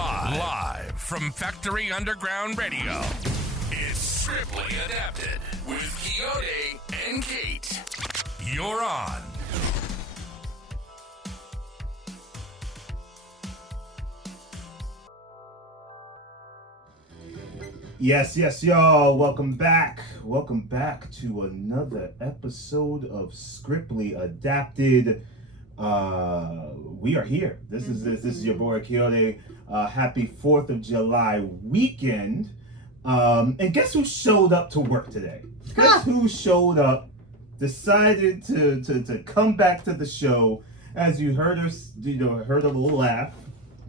Live from Factory Underground Radio, it's Scriptly Adapted with Quixote and Kate. You're on. Yes, y'all. Welcome back. Welcome back to another episode of Scriptly Adapted. We are here. This is your boy Quixote. Happy 4th of July weekend. And guess who showed up to work today? Guess who showed up, decided to come back to the show. As you heard us, heard a little laugh.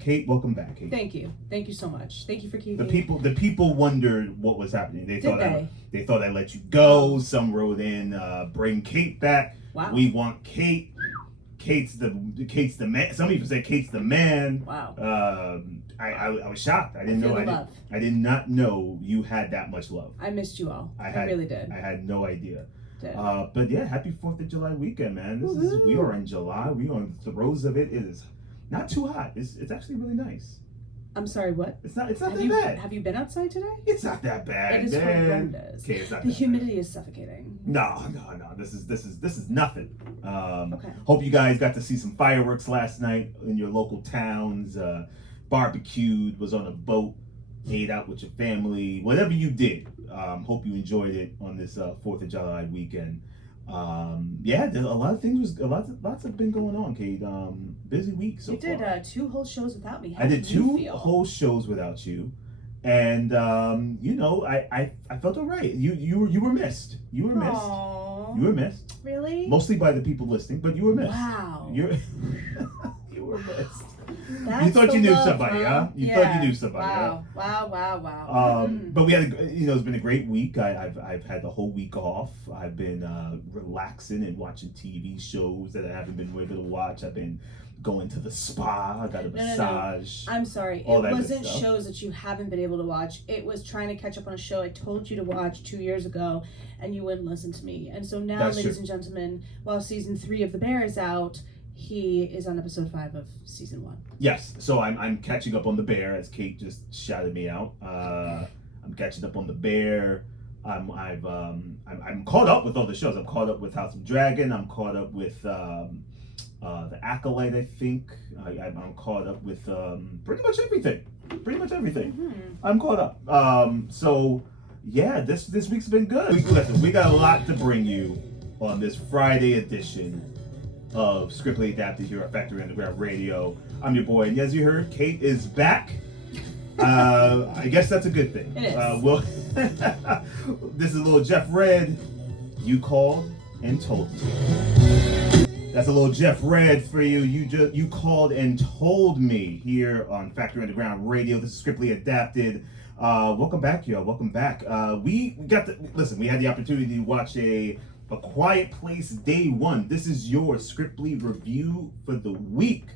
Kate, welcome back, Kate. Thank you so much. Thank you for keeping the people wondered what was happening. They thought I let you go. Some wrote in, bring Kate back. Wow. We want Kate. Kate's the man. Some people say Kate's the man. Wow. I was shocked. I didn't know. I did not know you had that much love. I missed you all. I really did. I had no idea. Did. But yeah, happy 4th of July weekend, man. We are in July. We are on the throes of it. It is not too hot. It's actually really nice. I'm sorry, what? It's not that bad. Have you been outside today? It's not that bad. It is horrendous. Okay, it's not the that humidity bad. is suffocating. No. This is nothing. Okay. Hope you guys got to see some fireworks last night in your local towns. Barbecued, was on a boat, ate out with your family. Whatever you did, hope you enjoyed it on this 4th of July weekend. Lots have been going on, Kate. Busy week so far. You did 2 whole shows without me. I did 2 whole shows without you, and I felt alright. You were missed. You were missed. Aww. You were missed. Really? Mostly by the people listening, but you were missed. Wow. You were missed. That's you thought you knew somebody, huh? You thought you knew somebody, wow. huh? Wow. But we had, it's been a great week. I've had the whole week off. I've been relaxing and watching TV shows that I haven't been able to watch. I've been going to the spa. I got a massage. No. I'm sorry. It wasn't shows that you haven't been able to watch. It was trying to catch up on a show I told you to watch 2 years ago, and you wouldn't listen to me. And so now, ladies and gentlemen, while season 3 of The Bear is out, he is on episode 5 of season 1. Yes, so I'm catching up on The Bear, as Kate just shouted me out. I'm catching up on The Bear. I'm caught up with all the shows. I'm caught up with House of Dragon. I'm caught up with The Acolyte, I think. I'm caught up with pretty much everything. Mm-hmm. I'm caught up. So yeah, this week's been good. Listen, we got a lot to bring you on this Friday edition of Scriptly Adapted here at Factory Underground Radio. I'm your boy, and as you heard, Kate is back. I guess that's a good thing. It is. This is a little Jeff Red. You called and told me. That's a little Jeff Red for you. You called and told me here on Factory Underground Radio. This is Scriptly Adapted. Welcome back, y'all. Welcome back. We had the opportunity to watch A Quiet Place Day 1. This is your Scriptly review for the week.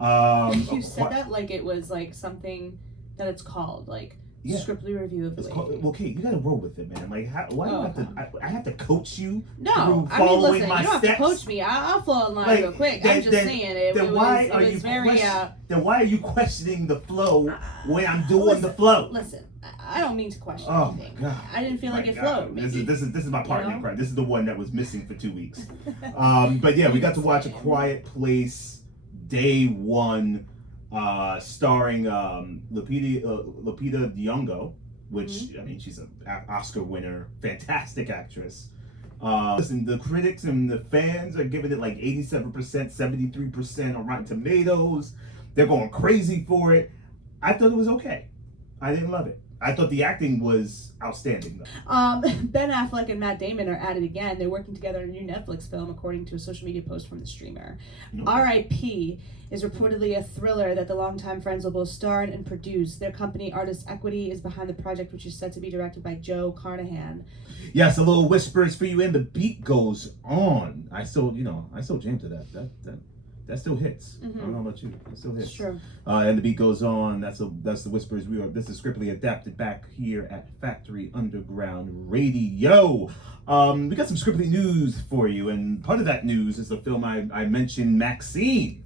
You said that like it was like something that it's called, like Scriptly review of the week. Well, Kate, you gotta roll with it, man. Like, why do I have to? I have to coach you. No, I mean, listen, you don't have to coach me. I'll fall in line real quick. I'm just saying it. Then why are you questioning the flow when I'm doing the flow? Listen. I don't mean to question anything. My God. I didn't feel like it flowed. This is my partner crime. This is the one that was missing for 2 weeks. But yeah, we got to watch A Quiet Place Day 1, starring Lupita Nyong'o, which I mean, she's an Oscar winner, fantastic actress. Listen, the critics and the fans are giving it like 87%, 73% on Rotten Tomatoes. They're going crazy for it. I thought it was okay. I didn't love it. I thought the acting was outstanding, though. Ben Affleck and Matt Damon are at it again. They're working together on a new Netflix film, according to a social media post from the streamer. R.I.P. is reportedly a thriller that the longtime friends will both star in and produce. Their company, Artist Equity, is behind the project, which is set to be directed by Joe Carnahan. Yes, a little whispers for you, and the beat goes on. I still jam to that. That still hits. Mm-hmm. I don't know about you. It still hits. It's true. And the beat goes on. That's the whispers. This is Scriptly Adapted back here at Factory Underground Radio. We got some Scriptly news for you, and part of that news is the film I mentioned, Maxine.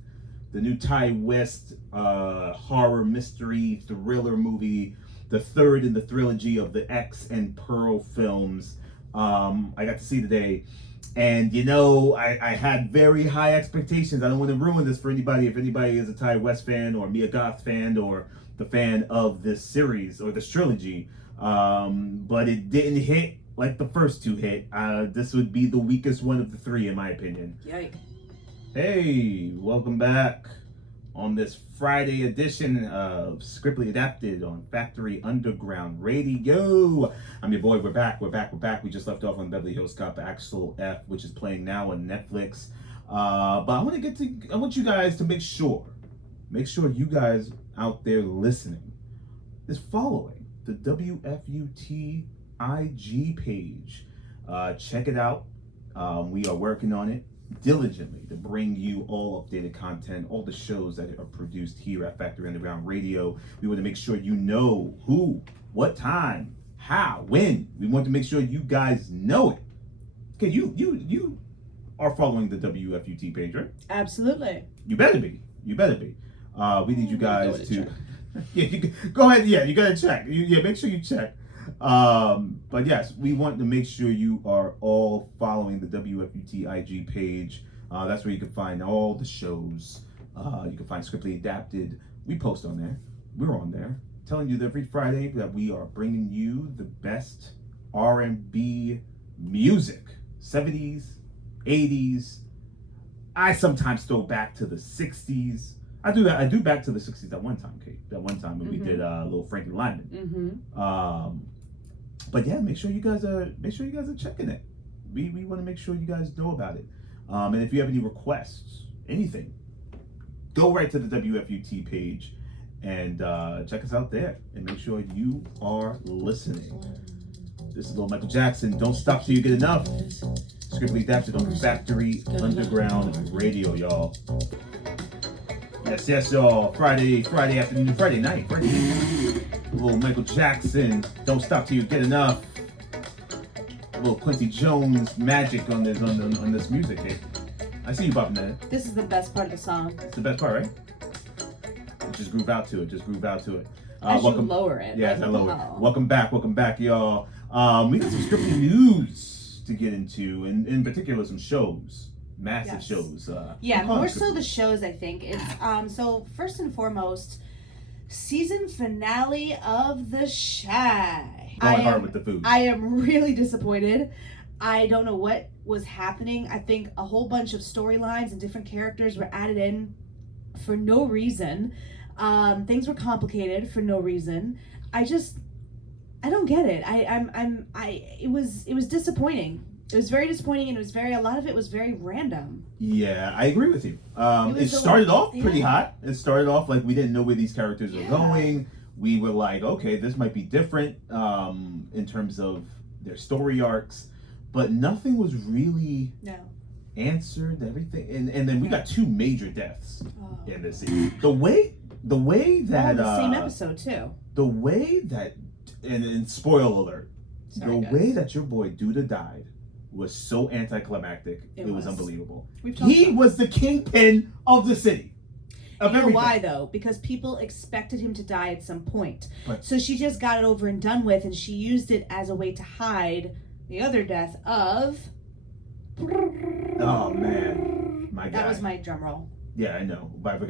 the new Ty West horror mystery thriller movie, the third in the trilogy of the X and Pearl films. I got to see today, and I had very high expectations. I don't want to ruin this for anybody. If anybody is a Ty West fan or Mia Goth fan or the fan of this series or this trilogy, but it didn't hit like the first two hit. This would be the weakest one of the three, in my opinion. Yikes. Hey, welcome back on this Friday edition of Scriptly Adapted on Factory Underground Radio. I'm your boy. We're back. We just left off on Beverly Hills Cop Axel F, which is playing now on Netflix. But I want you guys to make sure you guys out there listening is following the WFUT IG page. Check it out. We are working on it diligently to bring you all updated content, all the shows that are produced here at Factory Underground Radio. We want to make sure you know who, what time, how, when. We want to make sure you guys know it. Okay, you are following the WFUT page, right? Absolutely. You better be. We need you guys to go ahead. Yeah, you gotta check. Make sure you check. But yes, we want to make sure you are all following the WFUT IG page. That's where you can find all the shows. You can find Scriptly Adapted. We post on there. We're on there, telling you that every Friday that we are bringing you the best R&B music, 70s, 80s. I sometimes throw back to the 60s. I do back to the 60s at one time, Kate. That one time when we did little Frankie Lyman. But yeah, make sure you guys are checking it. We want to make sure you guys know about it. And if you have any requests, anything, go right to the WFUT page and check us out there and make sure you are listening. This is Lil Michael Jackson. Don't stop till you get enough. Scriptly Adapted on Factory Underground Radio, y'all. Yes, y'all. Friday afternoon, Friday night. Little Michael Jackson, Don't Stop Till You Get Enough. Little Quincy Jones magic on this music. Hey, I see you bopping that. This is the best part of the song. It's the best part, right? Just groove out to it. As you lower it. Yeah, as I lower it. Welcome back, y'all. We got some scripted news to get into, and in particular some shows. Massive shows. More so the shows, I think. It's so first and foremost, season finale of The Chi. Going hard with the food. I am really disappointed. I don't know what was happening. I think a whole bunch of storylines and different characters were added in for no reason. Things were complicated for no reason. I don't get it. It was disappointing. It was very disappointing, and a lot of it was very random. Yeah, I agree with you. It started off pretty hot. It started off like we didn't know where these characters were going. We were like, okay, this might be different in terms of their story arcs, but nothing was really answered. Everything, and then we got two major deaths in this season. The way that the same episode too. The way that, and spoiler alert, way that your boy Duda died was so anticlimactic. It was unbelievable. He was the kingpin of the city. You know why though? Because people expected him to die at some point. So she just got it over and done with, and she used it as a way to hide the other death of. Oh man, my God. That was my drum roll. Yeah, I know. But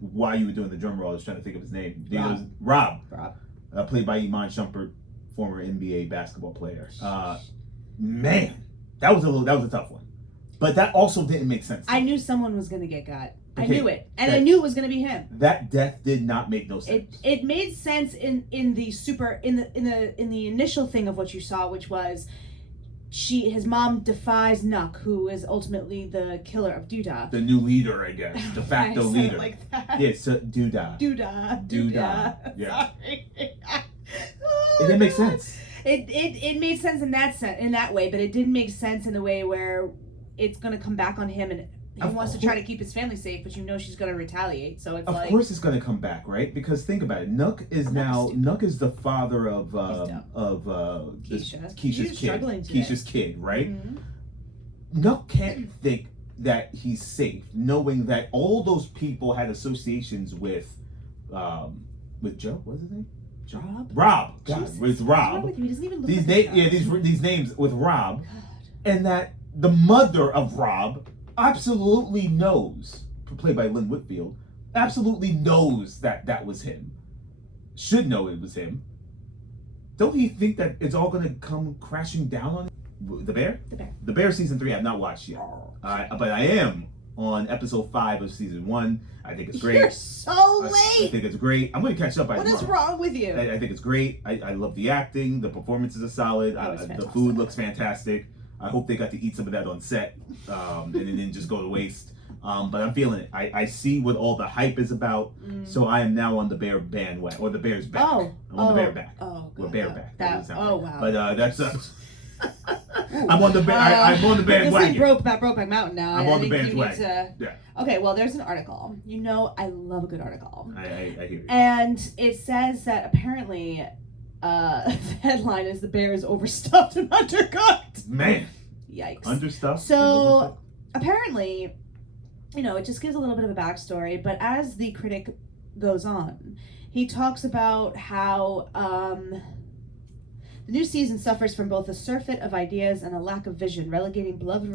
while you were doing the drum roll, I was trying to think of his name. Rob. Played by Iman Shumpert, former NBA basketball player. Man, that was a tough one, but that also didn't make sense. I knew someone was gonna get got. I knew it, and I knew it was gonna be him. That death did not make no sense. It made sense in the initial thing of what you saw, which was his mom defies Nuck, who is ultimately the killer of Duda. The new leader, I guess, de facto leader. Like that. Yeah, so Duda. Yeah. Sorry. It didn't make sense. It made sense in that way, but it didn't make sense in a way where it's gonna come back on him, and he wants to try to keep his family safe, but she's gonna retaliate. So it's of course it's gonna come back, right? Because think about it, Nuck is the father of Keisha's kid, right? Mm-hmm. Nuck can't think that he's safe, knowing that all those people had associations with Joe. What's his name? Rob. God, Jesus. with Rob. What's wrong with you? He doesn't even look These like names, Rob. these names with Rob, God. and that the mother of Rob absolutely knows, played by Lynn Whitfield, absolutely knows that was him. Should know it was him. Don't you think that it's all gonna come crashing down on it? The Bear? The Bear season 3 I've not watched yet. But I am on episode 5 of season 1. I think it's great. You're so late. I think it's great. I'm gonna catch up by What tomorrow. is wrong with you? I think it's great. I love the acting. The performances are solid. That was The fantastic. food looks fantastic. I hope they got to eat some of that on set, and it didn't just go to waste. But I'm feeling it. I see what all the hype is about. So I am now on the Bear bandwagon, or the Bear's back. I'm on the Bear back. Oh, Or God, Bear no. back. That, doesn't sound oh, right. wow. But that's I'm on the Bear. I'm on the This is bandwagon. Brokeback Mountain now. I'm I on the think you need bandwagon. to... Yeah, Okay, well, there's an article. You know, I love a good article. I hear you. And it says that apparently, the headline is the Bear is overstuffed and undercooked. Man, Yikes. understuffed. So apparently, you know, it just gives a little bit of a backstory. But as the critic goes on, he talks about how the new season suffers from both a surfeit of ideas and a lack of vision, relegating beloved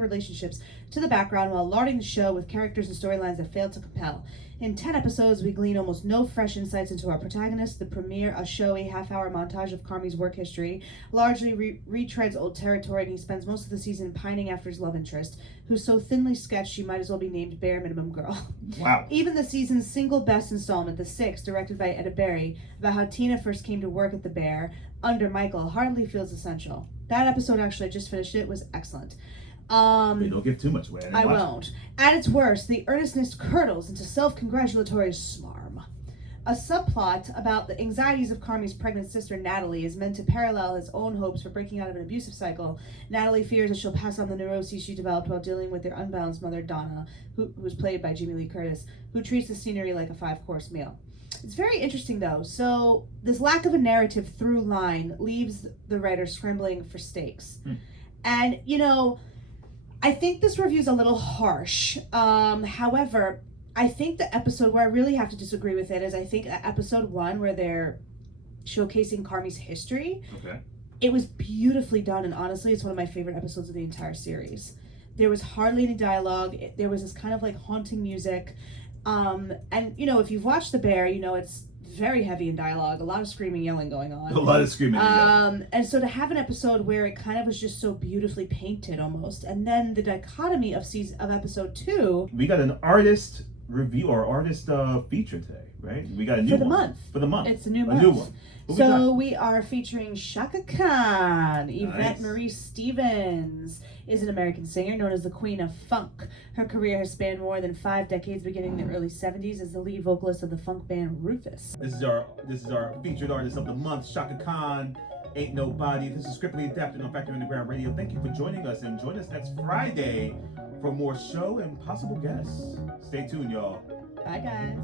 relationships to the background while larding the show with characters and storylines that fail to compel. In 10 episodes, we glean almost no fresh insights into our protagonist. The premiere, a showy half-hour montage of Carmi's work history, largely retreads old territory, and he spends most of the season pining after his love interest, who's so thinly sketched she might as well be named Bare Minimum Girl. Wow. Even the season's single best installment, The Six, directed by Etta Berry, about how Tina first came to work at the Bear under Michael, hardly feels essential. That episode, actually, I just finished it, was excellent. Don't give too much away. I won't. At its worst, the earnestness curdles into self-congratulatory smarm. A subplot about the anxieties of Carmi's pregnant sister Natalie is meant to parallel his own hopes for breaking out of an abusive cycle. Natalie fears that she'll pass on the neuroses she developed while dealing with their unbalanced mother Donna, who's played by Jamie Lee Curtis, who treats the scenery like a 5-course meal. It's very interesting though. So this lack of a narrative through line leaves the writer scrambling for stakes. And you know, I think this review's a little harsh. However, I think the episode where I really have to disagree with it is I think episode 1 where they're showcasing Carmi's history. Okay. It was beautifully done, and honestly, it's one of my favorite episodes of the entire series. There was hardly any dialogue. There was this kind of like haunting music. And you know, if you've watched The Bear, you know it's very heavy in dialogue, a lot of screaming, yelling going on. A lot of screaming. And so to have an episode where it kind of was just so beautifully painted almost, and then the dichotomy of episode 2. We got an artist review or artist feature today, right? We got a new For the one. month. For the month. It's a new A month. new one. What So we are featuring Shaka Khan. Yvette Nice. Marie Stevens is an American singer known as the Queen of Funk. Her career has spanned more than 5 decades, beginning in the early 70s as the lead vocalist of the funk band Rufus. This is our featured artist of the month, Shaka Khan. Ain't Nobody. This is Scriptly Adapted on Factory Underground Radio. Thank you for joining us, and join us next Friday for more show and possible guests. Stay tuned, y'all. Bye, guys.